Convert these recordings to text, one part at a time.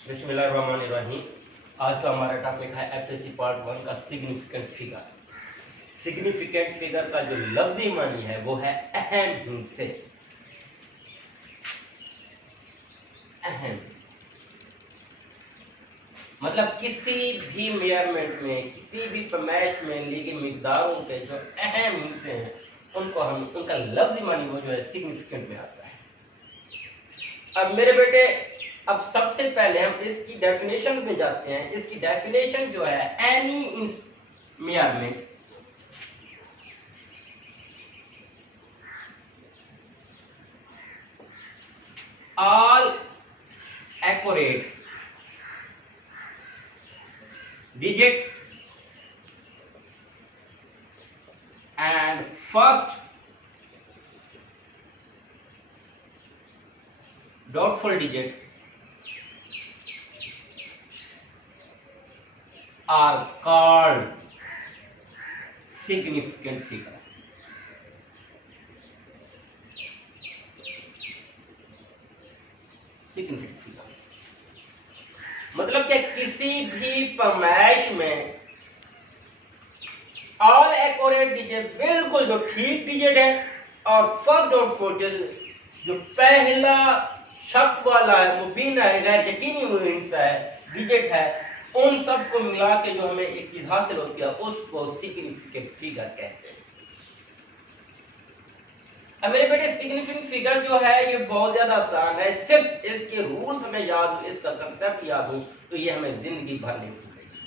बिस्मिल्लाहिर्रहमानिर्रहीम। आज का हमारा टॉपिक है एफएससी पार्ट 1 का सिग्निफिकेंट फिगर। सिग्निफिकेंट फिगर का जो लफ्जी मानी है वो है अहम हिस्से। अहम मतलब किसी भी मेजरमेंट में, किसी भी पैमाइश में ली गई मिकदारों के जो अहम हिस्से हैं उनको हम उनका लफ्जी मानी वो जो है सिग्निफिकेंट में आता है। अब मेरे बेटे, अब सबसे पहले हम इसकी डेफिनेशन में जाते हैं। इसकी डेफिनेशन जो है any measurement all accurate digit and first doubtful digit are called significant figure। Significant figure मतलब कि किसी भी पैमाइश में ऑल एक्यूरेट डिजिट, बिल्कुल जो ठीक डिजिट है, और फर्स्ट डाउटफुल जो पहला शक वाला है, मुबीना है, गैर यकीनी हिस्सा है, डिजिट है, उन सब को मिला के जो हमें एक चीज हासिल होती है उसको सिग्निफिकेंट फिगर कहते हैं। अब मेरे बेटे, सिग्निफिकेंट फिगर जो है ये बहुत ज्यादा आसान है। सिर्फ इसके रूल्स हमें याद हो, इसका कंसेप्ट याद हो तो ये हमें जिंदगी भर नहीं भूलेगी।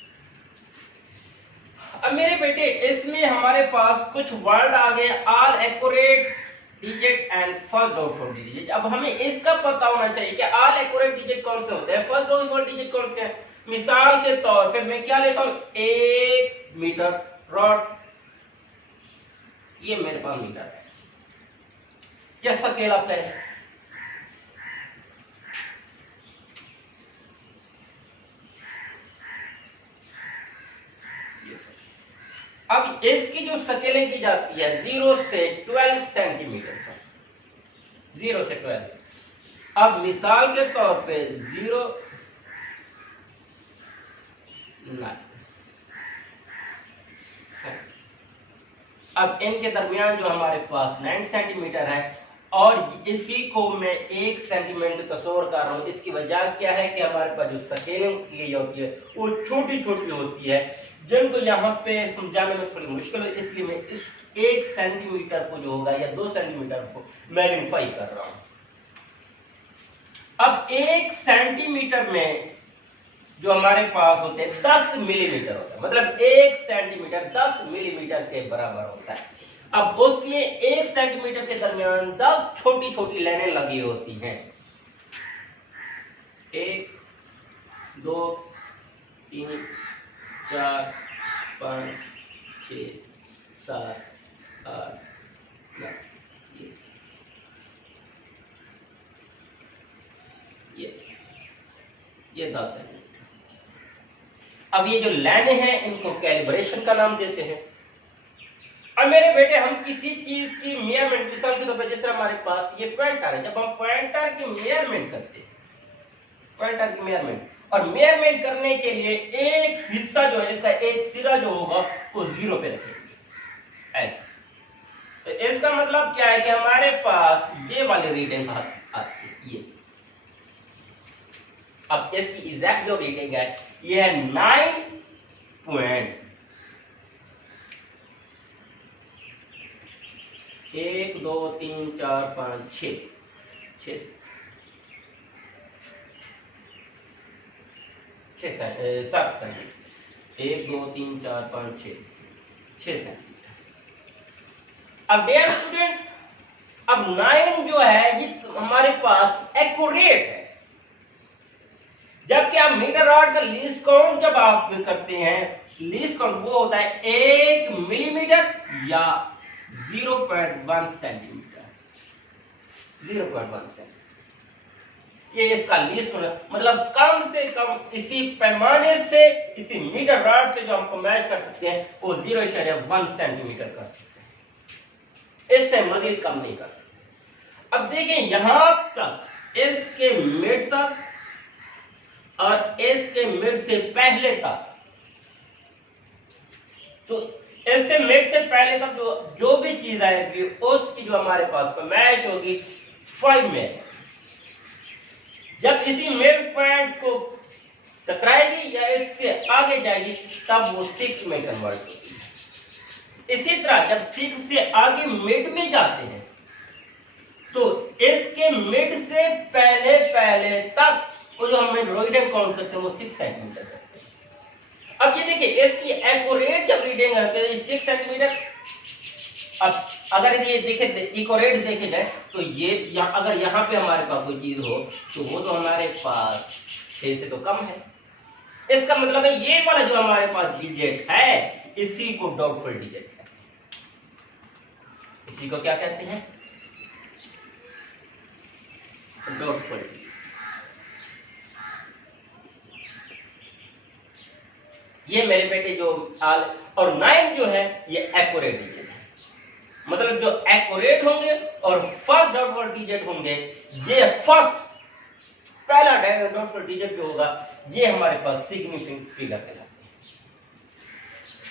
अब मेरे बेटे, इसमें हमारे पास कुछ वर्ड आ गए, all accurate digit and first doubtful digit. अब हमें इसका पता होना चाहिए कि ऑल एक्यूरेट डिजिट कौन से होते हैं, फर्स्ट डाउटफुल डिजिट कौन से हैं। मिसाल के तौर पे मैं क्या लेता हूं, 1 मीटर रॉड, ये मेरे पास मीटर है, क्या स्केल आपका है। अब इसकी जो स्केलिंग की जाती है 0 से 12 सेंटीमीटर तक, 0 से 12। अब मिसाल के तौर पे 0 9, अब इनके दरमियान जो हमारे पास 9 सेंटीमीटर है, और इसी को मैं 1 सेंटीमीटर तस्वर कर रहा हूं। इसकी वजह क्या है कि हमारे पास जो स्केलिंग की होती है वो छोटी छोटी होती है, जिनको यहाँ पे समझाने में थोड़ी मुश्किल है, इसलिए मैं इस 1 सेंटीमीटर को जो होगा या 2 सेंटीमीटर को मैग्नीफाई कर रहा हूं। अब 1 सेंटीमीटर में जो हमारे पास होते हैं 10 मिलीमीटर होता है, मतलब 1 सेंटीमीटर 10 मिलीमीटर के बराबर होता है। अब उसमें 1 सेंटीमीटर के दरमियान 10 छोटी छोटी लाइनें लगी होती हैं, 1 2 3 4 5 6 7 8 9, ये 10 सेंटीमीटर। अब ये जो लाइनें हैं इनको कैलिब्रेशन का नाम देते हैं। अब मेरे बेटे, हम किसी चीज की मेजरमेंट, मिसाल के तौर पर जिस तरह हमारे पास ये पॉइंटर है, जब हम पॉइंटर की मेजरमेंट करते हैं, पॉइंटर की मेजरमेंट, और मेजरमेंट करने के लिए एक हिस्सा जो है, इसका एक सिरा जो होगा वो 0 पे रखेंगे ऐसे। तो इसका मतलब क्या है कि हमारे पास ये वाली रीडिंग आती है, ये। अब इसकी एग्जैक्ट जो रीडिंग है ये है 9 पॉइंट 1 2 3 4 5 6 7 सेंटीमीटर, 1 2 3 4 5 6 सेंटीमीटर। अब डियर स्टूडेंट, अब 9 जो है ये हमारे पास एक्यूरेट है, जबकि आप मीटर रॉड का लीस्ट काउंट जब आप करते हैं, लीस्ट काउंट वो होता है 1 मिलीमीटर या 0.1 सेंटीमीटर, 0.1 सेंटीमीटर। ये इसका लीस्ट मतलब कम से कम इसी पैमाने से, इसी मीटर रॉड से जो हम मैच कर सकते हैं वो 0.1 सेंटीमीटर कर सकते हैं, इससे मजीद कम नहीं कर सकते। अब देखिए, यहां तक इसके मिड तक और एस के मिड से पहले तक, तो एस से मिड से पहले तक जो भी चीज आएगी उसकी जो हमारे पास पैमाइश होगी 5 में। जब इसी मिड पॉइंट को टकराएगी या इससे आगे जाएगी तब वो 6 में कन्वर्ट होगी। इसी तरह जब 6 से आगे मिड में जाते हैं तो इसके मिड से पहले पहले तक वो जो हम रोइडेन काउंट करते हैं वो 6 सेंटीमीटर करते हैं। अब ये देखिए इसकी एक्यूरेट जब रीडिंग आती है 6 सेंटीमीटर। अब अगर ये देखे एक्यूरेट देखे जाए तो ये अगर यहाँ पे हमारे पास कोई चीज हो तो वो तो हमारे पास 6 से तो कम है। इसका मतलब है ये वाला जो हमारे पास डिजिट है इसी को डाउटफुल डिजिट है। इसी को क्या कहते हैं? Doubtful digit. ये मेरे बेटे जो और 9 जो है ये एक्यूरेट डिजिट है। मतलब जो एक्यूरेट होंगे और फर्स्ट डाउटफुल डिजिट होंगे, ये फर्स्ट पहला डाउटफुल डिजिट जो होगा ये हमारे पास सिग्निफिकेंट फिगर कहलाते हैं।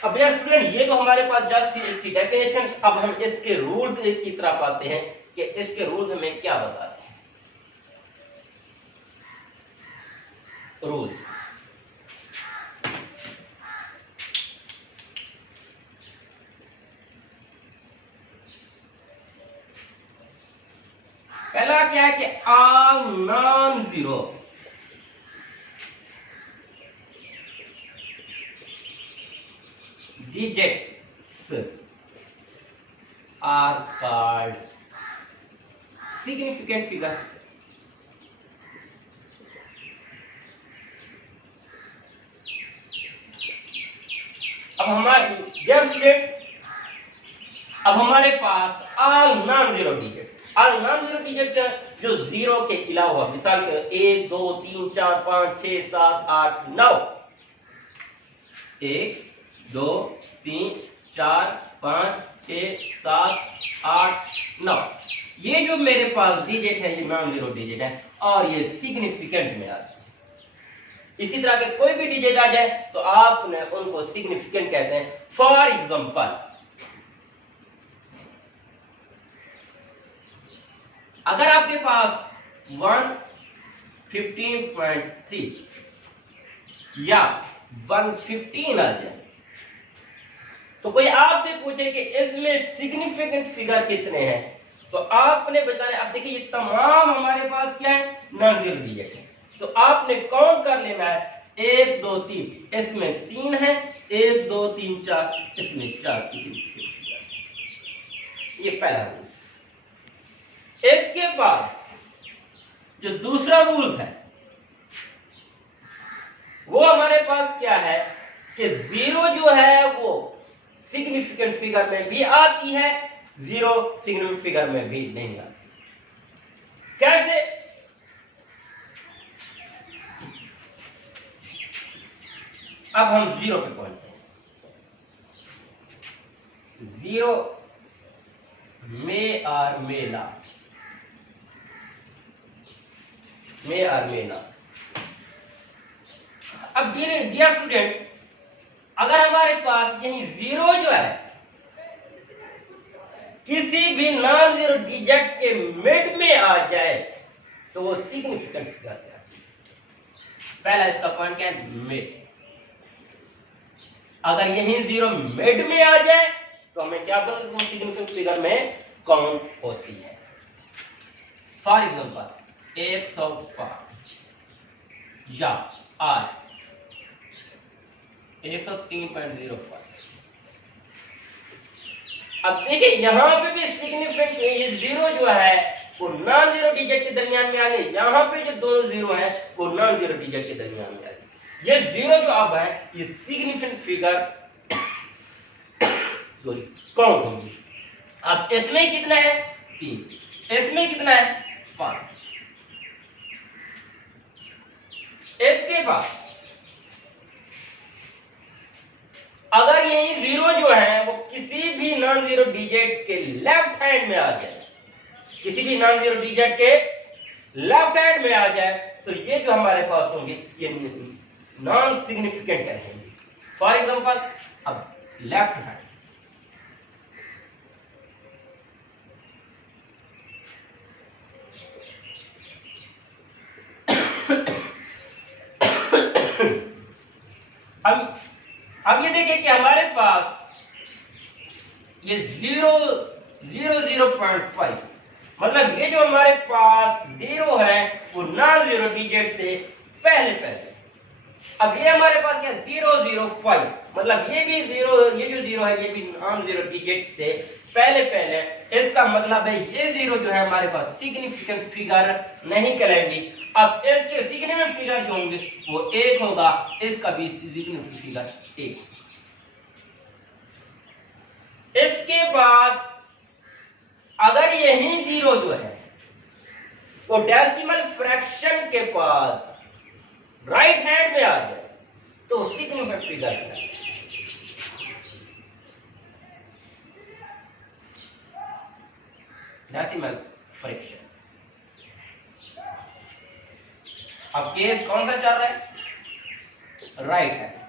अब यार स्टूडेंट ये तो हमारे पास जस्ट थी इसकी डेफिनेशन। अब हम इसके रूल्स की तरफ आते हैं कि इसके रूल्स हमें क्या बताते हैं। रूल्स पहला क्या है कि all non zero digits are called significant figure। अब हमारे पास ऑल नॉन जीरो डिजिट जो जीरो के अलावा, मिसाल के 1 2 3 4 5 6 7 8 9, 1 2 3 4 5 6 7 8 9, ये जो मेरे पास डिजिट है ये नॉन जीरो डिजिट है और ये सिग्निफिकेंट में आते हैं। इसी तरह के कोई भी डिजिट आ जाए तो आपने उनको सिग्निफिकेंट कहते हैं। फॉर एग्जांपल अगर आपके पास 115.3 या 115 आ जाए तो कोई आपसे पूछे कि इसमें सिग्निफिकेंट फिगर कितने हैं तो आपने बताने। अब देखिए ये तमाम हमारे पास क्या है? नॉन जीरो डिजिट है। तो आपने काउंट कर लेना है 1 2 3 इसमें 3 है, 1 2 3 4 इसमें 4 ये पहला रूल। इसके बाद जो दूसरा रूल है वो हमारे पास क्या है कि जीरो जो है वो सिग्निफिकेंट फिगर में भी आती है, जीरो सिग्निफिकेंट फिगर में भी नहीं आती। कैसे? अब हम जीरो पे पहुंचते हैं। जीरो में और मेला में और मेना। अब डियर स्टूडेंट अगर हमारे पास यही जीरो जो है किसी भी नॉन जीरो डिजिट के मिड में आ जाए तो वो सिग्निफिकेंट फिगर है। पहला इसका पॉइंट क्या है? मिड। अगर यही जीरो मिड में आ जाए तो हमें क्या बोलते हैं? सिग्निफिकेंट फिगर में काउंट होती है। फॉर एग्जांपल 105 या 103.05। अब देखिए यहां पे भी सिग्निफिकेंट ये जीरो जो है वो नॉन जीरो डिजिट के दरमियान में आ गए। यहां पे जो दोनों जीरो है वो नॉन जीरो डिजिट के दरमियान में आ गए। ये जीरो जो अब है ये सिग्निफिकेंट फिगर काउंट होगी। अब इसमें कितना है? 3। इसमें कितना है? 5। इसके बाद अगर यही जीरो जो है वो किसी भी नॉन जीरो डिजिट के लेफ्ट हैंड में आ जाए, किसी भी नॉन जीरो डिजिट के लेफ्ट हैंड में आ जाए तो ये जो हमारे पास होंगे ये नॉन सिग्निफिकेंट रहेंगे। फॉर एग्जांपल अब लेफ्ट हैंड, अब ये देखिए कि हमारे पास ये 0.5 मतलब ये जो हमारे पास जीरो है वो नॉन जीरो डिजिट से पहले। अब ये हमारे पास क्या 0.05 मतलब ये भी जीरो, ये जो जीरो है ये भी नॉन जीरो डिजिट से पहले। इसका मतलब है ये जीरो जो है हमारे पास सिग्निफिकेंट फिगर नहीं कहलाएंगी। अब इसके सिग्निफिकेंट फिगर जो होंगे वो 1 होगा, इसका भी सिग्निफिकेंट फिगर 1। इसके बाद अगर यही जीरो जो है वो डेसिमल फ्रैक्शन के बाद राइट हैंड में आ जाए तो सिग्निफिकेंट फिगर है। Decimal fraction. अब केस कौन सा चल रहा है? Right hand.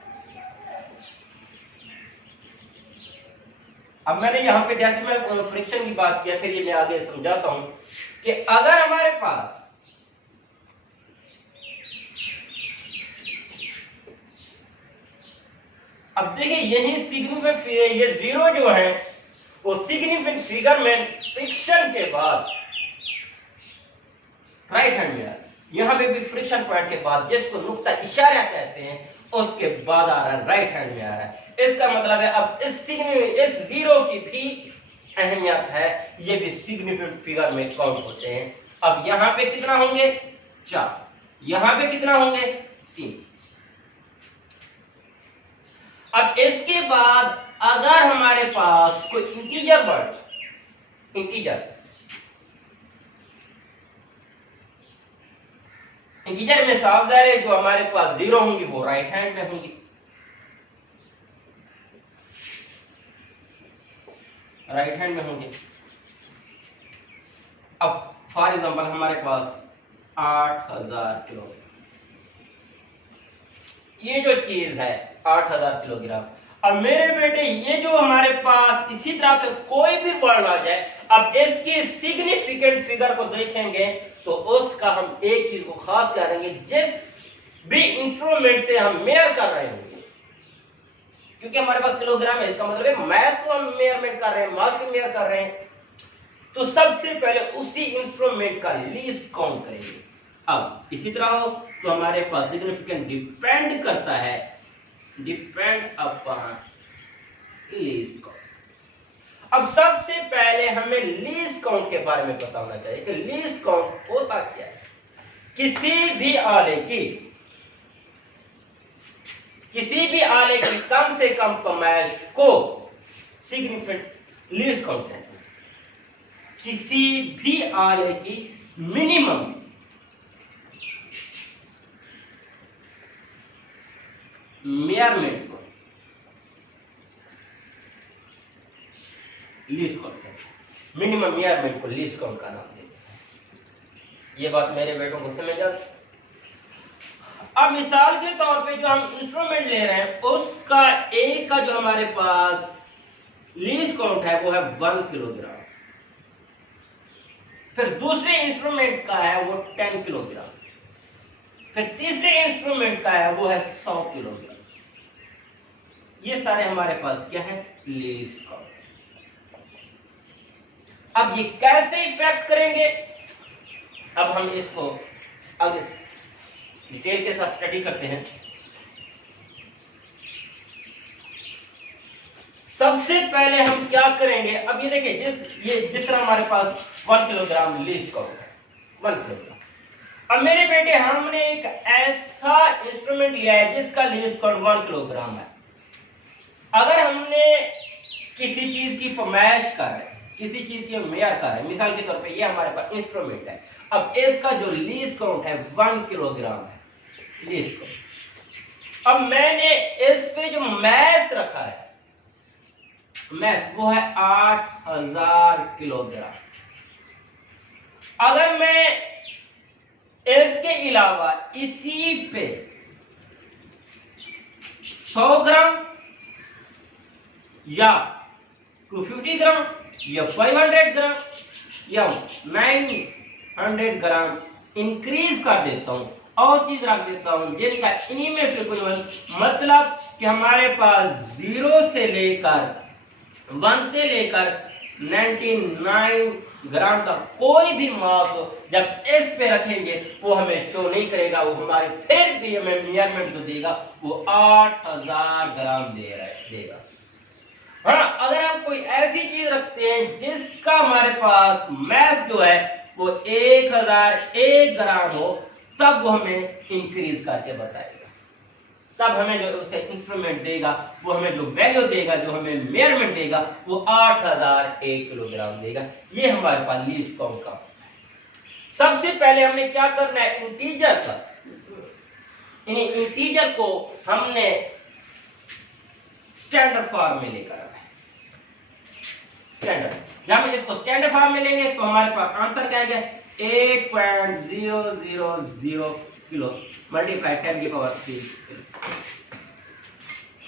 अब मैंने यहां पे डेसिमल फ्रैक्शन की बात किया, फिर ये मैं आगे समझाता हूं कि अगर हमारे पास अब देखिए यही सिग्निफिकेंट ये जीरो जो है वो सिग्निफिकेंट फिगर में फ्रिक्शन के बाद राइट हैंड में आ रहा है। यहां पे भी फ्रिक्शन पॉइंट के बाद जिसको नुक्ता इशारा कहते हैं उसके बाद आ रहा है, राइट हैंड में आ रहा है। इसका मतलब है अब इस जीरो की भी अहमियत है, ये भी सिग्निफिकेंट फिगर में काउंट होते हैं। अब यहां पे कितना होंगे 4, यहां पे कितना होंगे 3। अब इसके बाद अगर हमारे पास कोई इंटीजर वर्ड, इंटीजर में साफ जाहिर है जो हमारे पास जीरो होंगी वो राइट हैंड में होंगी, राइट हैंड में होंगे। अब फॉर एग्जांपल हमारे पास 8000 किलोग्राम, ये जो चीज है 8000 किलोग्राम। अब मेरे बेटे ये जो हमारे पास इसी तरह का कोई भी वर्ड आ जाए, अब इसके सिग्निफिकेंट फिगर को देखेंगे तो उसका हम एक चीज को खास करेंगे, जिस भी इंस्ट्रूमेंट से हम मेयर कर रहे होंगे, क्योंकि हमारे पास किलोग्राम है इसका मतलब है मास को हम मेजरमेंट कर रहे हैं, मास को मेयर कर रहे हैं, तो सबसे पहले उसी इंस्ट्रूमेंट का लीस्ट काउंट करेंगे। अब इसी तरह हो तो हमारे पास सिग्निफिकेंट डिपेंड करता है, डिपेंड अपॉन लीस्ट काउंट। अब सबसे पहले हमें लीस्ट काउंट के बारे में पता होना चाहिए कि लीस्ट काउंट होता क्या है। किसी भी आले की कम से कम पैमाइश को सिग्निफिकेंट लीस्ट काउंट कहते हैं। किसी भी आले की मिनिमम मेजरमेंट को लीस्ट काउंट कहते हैं। मिनिमम मेजरमेंट को लीस्ट काउंट का नाम देते हैं। ये बात मेरे बेटों को समझ आ गई। अब मिसाल के तौर पे जो हम इंस्ट्रूमेंट ले रहे हैं उसका एक का जो हमारे पास लीस्ट काउंट है वो है 1 किलोग्राम, फिर दूसरे इंस्ट्रूमेंट का है वो 10 किलोग्राम, फिर तीसरे इंस्ट्रूमेंट का है वो है 100 किलोग्राम। ये सारे हमारे पास क्या है लीस्ट काउंट। अब ये कैसे इफेक्ट करेंगे, अब हम इसको आगे डिटेल के साथ स्टडी करते हैं। सबसे पहले हम क्या करेंगे, अब ये देखिए जिस तरह हमारे पास 1 किलोग्राम लीस्ट काउंट है 1 किलोग्राम। अब मेरे बेटे हमने एक ऐसा इंस्ट्रूमेंट लिया है जिसका लीस्ट काउंट 1 किलोग्राम है। अगर हमने किसी चीज की पैमाइश कर रहे, किसी चीज की मेयर कर रहे, मिसाल के तौर पे ये हमारे पास इंस्ट्रूमेंट है, अब इसका जो लीस्ट काउंट है 1 किलोग्राम है लीस्ट काउंट। अब मैंने इस पे जो मैस रखा है, मैस वो है 8000 किलोग्राम। अगर मैं इसके अलावा इसी पे 100 ग्राम या 250 ग्राम या 500 ग्राम या 900 ग्राम इंक्रीज कर देता हूं और चीज रख देता हूं जिनका इन्हीं में से कोई मतलब कि हमारे पास 0 से लेकर 1 से लेकर 99 ग्राम का कोई भी मास हो, जब इस पे रखेंगे वो हमें शो नहीं करेगा, वो हमारे फिर भी हमें मेजरमेंट जो देगा वो 8000 ग्राम देगा। हाँ, अगर हम कोई ऐसी चीज रखते हैं जिसका हमारे पास मैथ जो है वो 1001 ग्राम हो, तब वो हमें इंक्रीज करके बताएगा। तब हमें जो उसका इंस्ट्रूमेंट देगा वो हमें जो वैल्यू देगा, जो हमें मेजरमेंट देगा वो 8001 किलोग्राम देगा। ये हमारे पास लीस्ट काउंट का। सबसे पहले हमने क्या करना है, इंटीजर का, इंटीजर को हमने स्टैंडर्ड फॉर्म में लेकर आना है। स्टैंडर्ड, जब हम इसको स्टैंडर्ड फॉर्म में लेंगे तो हमारे पास आंसर क्या आएगा, 8.000 किलो मल्टीप्लाई 10 की पावर 3।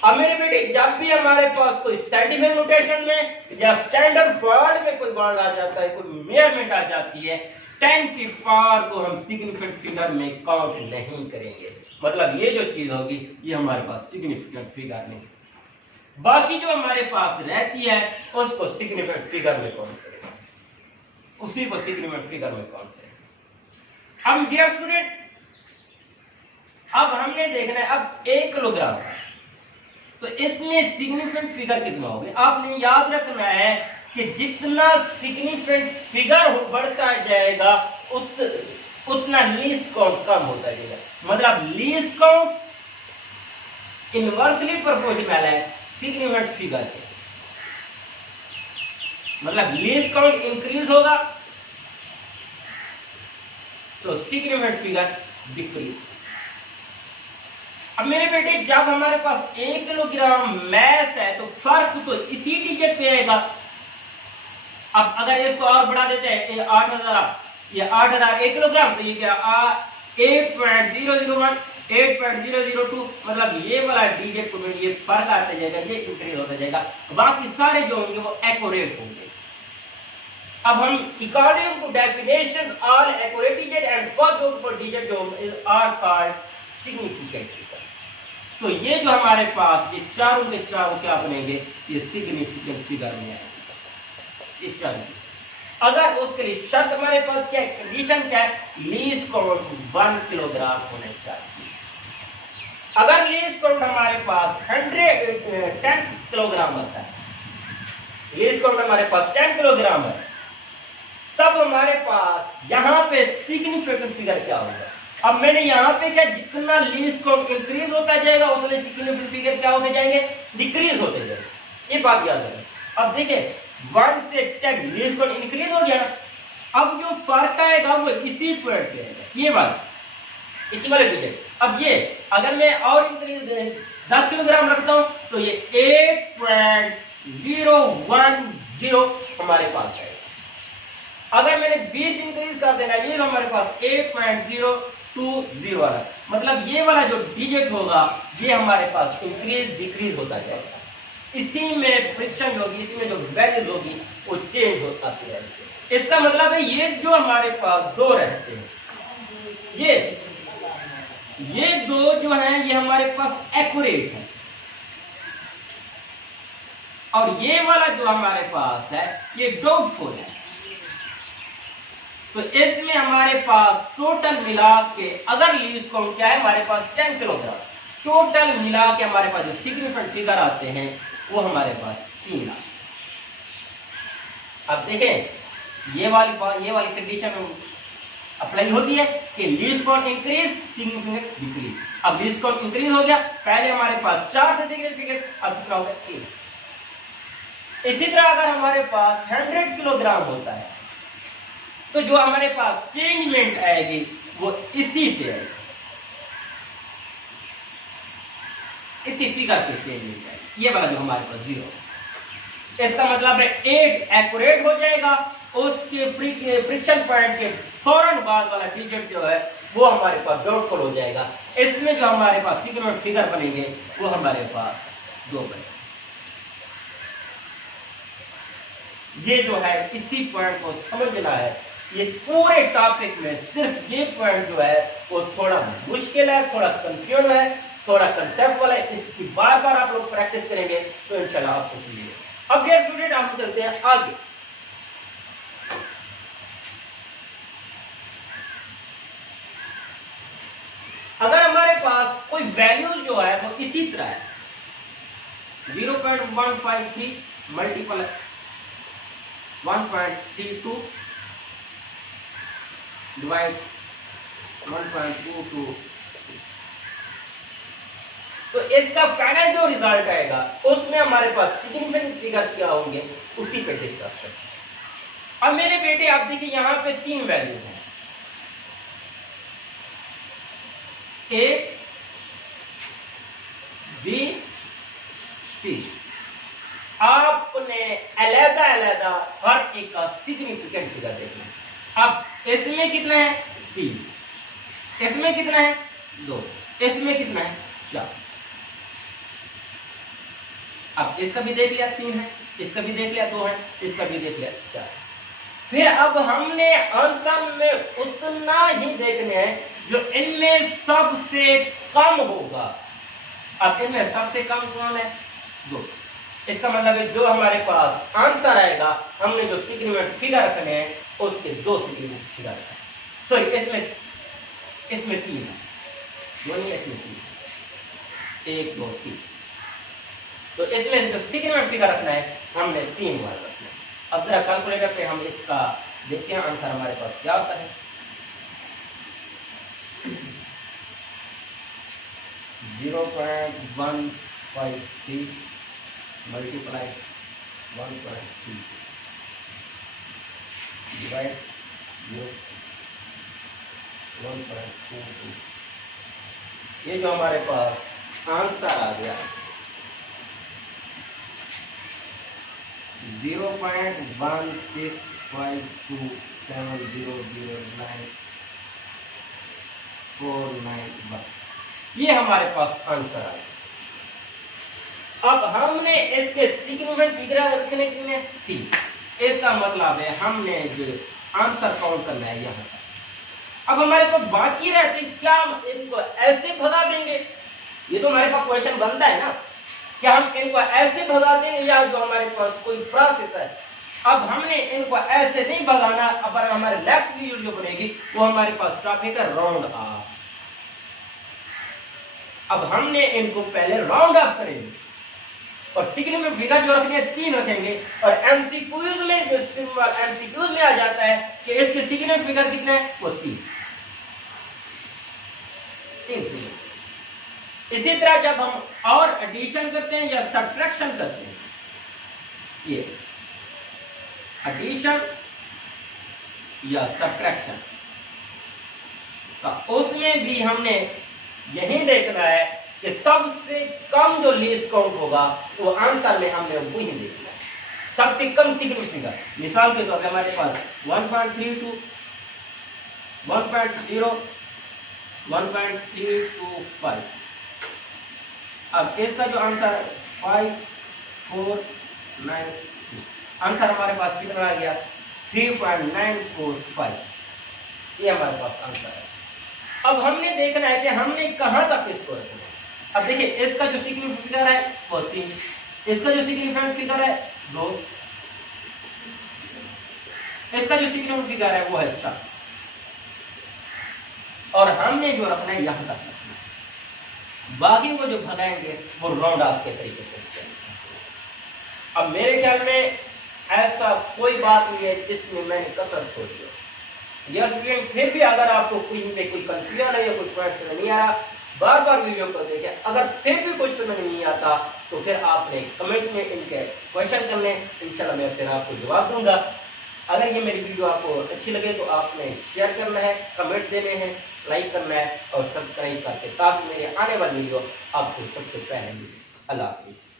अब मेरे बेटे जब भी हमारे पास कोई साइंटिफिक नोटेशन में या स्टैंडर्ड वर्ड में कोई वर्ड आ जाता है, कोई मेजरमेंट आ जाती है, 10 की पावर को हम सिग्निफिकेंट फिगर में काउंट नहीं करेंगे। मतलब ये जो चीज होगी ये हमारे पास सिग्निफिकेंट फिगर नहीं, बाकी जो हमारे पास रहती है उसको सिग्निफिकेंट फिगर में काउंट करेंगे, उसी को सिग्निफिकेंट फिगर में काउंट करेंगे। अब डियर स्टूडेंट, अब हमने देखना है अब 1 किलोग्राम, तो इसमें सिग्निफिकेंट फिगर कितना होगा। आपने याद रखना है कि जितना सिग्निफिकेंट फिगर बढ़ता जाएगा उतना लीस्ट काउंट कम होता जाएगा। मतलब लीस्ट काउंट इनवर्सली प्रोपोर्शनल है सिग्निफिकेंट फिगर के। मतलब लीस्ट काउंट इंक्रीज होगा तो सिग्निफिकेंट फिगर डिक्रीज। अब मेरे बेटे जब हमारे पास 1 किलोग्राम मैस है तो फर्क तो इसी डिजिट पे आएगा। अब अगर इसको और बढ़ा देते हैं 8000, ये 8000 1 किलोग्राम, तो ये क्या 8.001 8.002, मतलब ये वाला डिजिट को ये फर्क आता जाएगा, ये इंक्रीज होता जाएगा। बाकी सारे जो होंगे वो एक्यूरेट होंगे। अब हम according to definition all accurate digit and first four digit जो आर कॉल्ड सिग्निफिकेंट फिगर। तो ये जो हमारे पास ये चारों के चारों क्या बनेंगे, ये सिग्निफिकेंट फिगर में आएंगे ये चारों। अगर उसके लिए शर्त हमारे पास क्या है, कंडीशन क्या है, लीस्ट काउंट 1 किलोग्राम होने चाहिए। अगर लीस्ट काउंट हमारे पास 10 किलोग्राम होता है, लीस्ट काउंट हमारे पास 10 किलोग्राम है, तब हमारे पास यहाँ पे सिग्निफिकेंट फिगर क्या होगा। अब मैंने यहाँ पे क्या, जितना लीस्ट काउंट इंक्रीज होता जाएगा उतने सिग्निफिकेंट फिगर क्या होते जाएंगे, डिक्रीज होते जाएंगे। ये बात याद रखें। अब देखिए 1 से 10 लीस्ट काउंट इंक्रीज हो गया ना, अब जो फर्क आएगा वो इसी पॉइंट पे आएगा, ये बात इसी वाले डिजिट। अब ये अगर मैं और इंक्रीज 10 किलोग्राम रखता हूं तो ये 8.010 हमारे पास है। अगर मैंने 20 इंक्रीज कर देना, ये हमारे पास 8.020 वाला, मतलब ये वाला जो डिजिट होगा ये हमारे पास इंक्रीज डिक्रीज होता जाएगा। इसी में फ्रिक्शन होगी, इसी में जो वैल्यूज होगी वो चेंज होता रहेगी। इसका मतलब है ये जो हमारे पास दो रहते हैं, ये दो जो है ये हमारे पास एक्यूरेट है, और ये वाला जो हमारे पास है ये डाउटफुल है। तो इसमें हमारे पास टोटल मिला के अगर लीस्ट काउंट क्या है हमारे पास 10 किलोग्राम, टोटल मिला के हमारे पास जो सिग्निफिकेंट फिगर आते हैं वो हमारे पास 3 लाख। अब देखें ये वाली कंडीशन अप्लाई होती है कि least count increase significant decrease. अब लीस्ट काउंट इंक्रीज हो गया, पहले हमारे पास 4 थे सिग्निफिकेंट, अब कितना हो गया 3। इसी तरह अगर हमारे पास 100 किलोग्राम होता है तो जो हमारे पास चेंजमेंट आएगी वो इसी पे आएगी, इसी फिगर पे चेंजमेंट आएगी। ये वाला जो हमारे पास 0, इसका मतलब है 8 एक्यूरेट हो जाएगा, उसके फ्रिक्शन पॉइंट के फौरन बाद वाला डिजिट जो है वो हमारे पास डाउटफुल हो जाएगा। इसमें जो हमारे पास सिग्नल फिगर बनेंगे वो हमारे पास 2 बनेंगे। ये जो है इसी पॉइंट को समझना है। इस पूरे टॉपिक में सिर्फ ये पॉइंट जो है वो थोड़ा मुश्किल है, थोड़ा कंफ्यूज है, थोड़ा कंसेप्ट वाला है। इसकी बार बार आप लोग प्रैक्टिस करेंगे तो इंशाल्लाह आपको समझेंगे। अब डियर स्टूडेंट हम चलते हैं आगे। अगर हमारे पास कोई वैल्यू जो है वो इसी तरह है 0.153 मल्टीपल 1.32 डिवाइड 1.22, तो इसका फाइनल जो रिजल्ट आएगा उसमें हमारे पास सिग्निफिकेंट फिगर क्या होंगे उसी पे डिस्कस करते हैं। अब मेरे बेटे आप देखिए यहां पे 3 वैल्यूज हैं, ए बी सी। आपने अलग अलग हर एक का सिग्निफिकेंट फिगर देखना। अब इसमें कितना है 3, इसमें कितना है 2, इसमें कितना है 4। अब इसका भी देख लिया 3 है, इसका भी देख लिया 2 है, इसका भी देख लिया 4। फिर अब हमने आंसर में उतना ही देखने हैं जो इनमें सबसे कम होगा। अब इनमें सबसे कम कौन है 2। इसका मतलब है जो हमारे पास आंसर आएगा हमने जो सिग्निफिकेंट फिगर रखने हैं उसके 2 सिग्निफिकेंट फिगर रखने। सॉरी इसमें 3 है, नहीं इसमें 3, 1 2 3। तो इसमें जो सिग्निफिकेंट फिगर रखना है हमने 3 बार रखना है। अब जरा कैलकुलेटर पे हम इसका देखते हैं आंसर हमारे पास क्या होता है। 0.153 मल्टीप्लाई 1.3 डिवाइड 1.22। ये जो हमारे पास आंसर आ गया 0.16527009491, ये हमारे पास आंसर आया। अब हमने इसके सिग्निफिकेंट फिगर रखने के लिए 3, इसका मतलब है हमने जो आंसर काउंट करना है यहाँ। अब हमारे पास बाकी रहते क्या हम इनको ऐसे भगा देंगे? ये तो हमारे पास क्वेश्चन बनता है ना, क्या हम इनको ऐसे भगा देंगे या जो हमारे पास कोई प्रोसेस है। अब हमने इनको ऐसे नहीं भगाना। अब हमारे नेक्स्ट वीडियो जो बनेगी वो हमारे पास टॉपिक है राउंड ऑफ। अब हमने इनको पहले राउंड ऑफ करेंगे और सिग्निफिकेंट फिगर जो रखने हैं 3 रखेंगे। और एमसीक्यूज में जो सिंबल एमसीक्यूज में आ जाता है कि इसके सिग्निफिकेंट फिगर कितने हैं वो 3 सिग्निफिकेंट। इसी तरह जब हम और एडिशन करते हैं या सब्ट्रैक्शन करते हैं, ये एडिशन या सब्ट्रैक्शन का उसमें भी हमने यही देखना है कि सबसे कम जो लीस्ट काउंट होगा वो आंसर में हमने वही देखना है। सबसे कम सिग्निफिकेंट फिगर मिसाल के तौर पे हमारे पास 1.32 1.0 1.325। अब इसका जो आंसर 5492, आंसर हमारे पास कितना आ गया 3.945। ये हमारे पास आंसर है। अब हमने देखना है कि हमने कहां तक इसको रखना है। अब देखिए इसका जो सिग्निफिकेंट फिगर है वो 3, इसका जो सिग्निफिकेंट फिगर है 2, इसका जो सिग्निफिकेंट फिगर है वो है 4 और हमने जो रखना है यहां तक रखना है। बाकी को जो भगाएंगे वो राउंड ऑफ के तरीके से। अब मेरे ख्याल में ऐसा कोई बात नहीं है जिसमें मैंने कसर छोड़ी हो। यह स्टूडेंट फिर भी अगर आपको कहीं पे कोई कंफ्यूजन है या कुछ पॉइंट समझ नहीं आ रहा, बार बार वीडियो को देखें। अगर फिर भी कुछ समझ नहीं आता तो फिर आपने कमेंट्स में इनके क्वेश्चन करने, इंशाल्लाह मैं फिर आपको जवाब दूंगा। अगर ये मेरी वीडियो आपको अच्छी लगे तो आपने शेयर करना है, कमेंट्स देने हैं, लाइक करना है और सब्सक्राइब करके ताकि मेरे आने वाली वीडियो आपको सबसे पहले मिले। अल्लाह हाफिज़।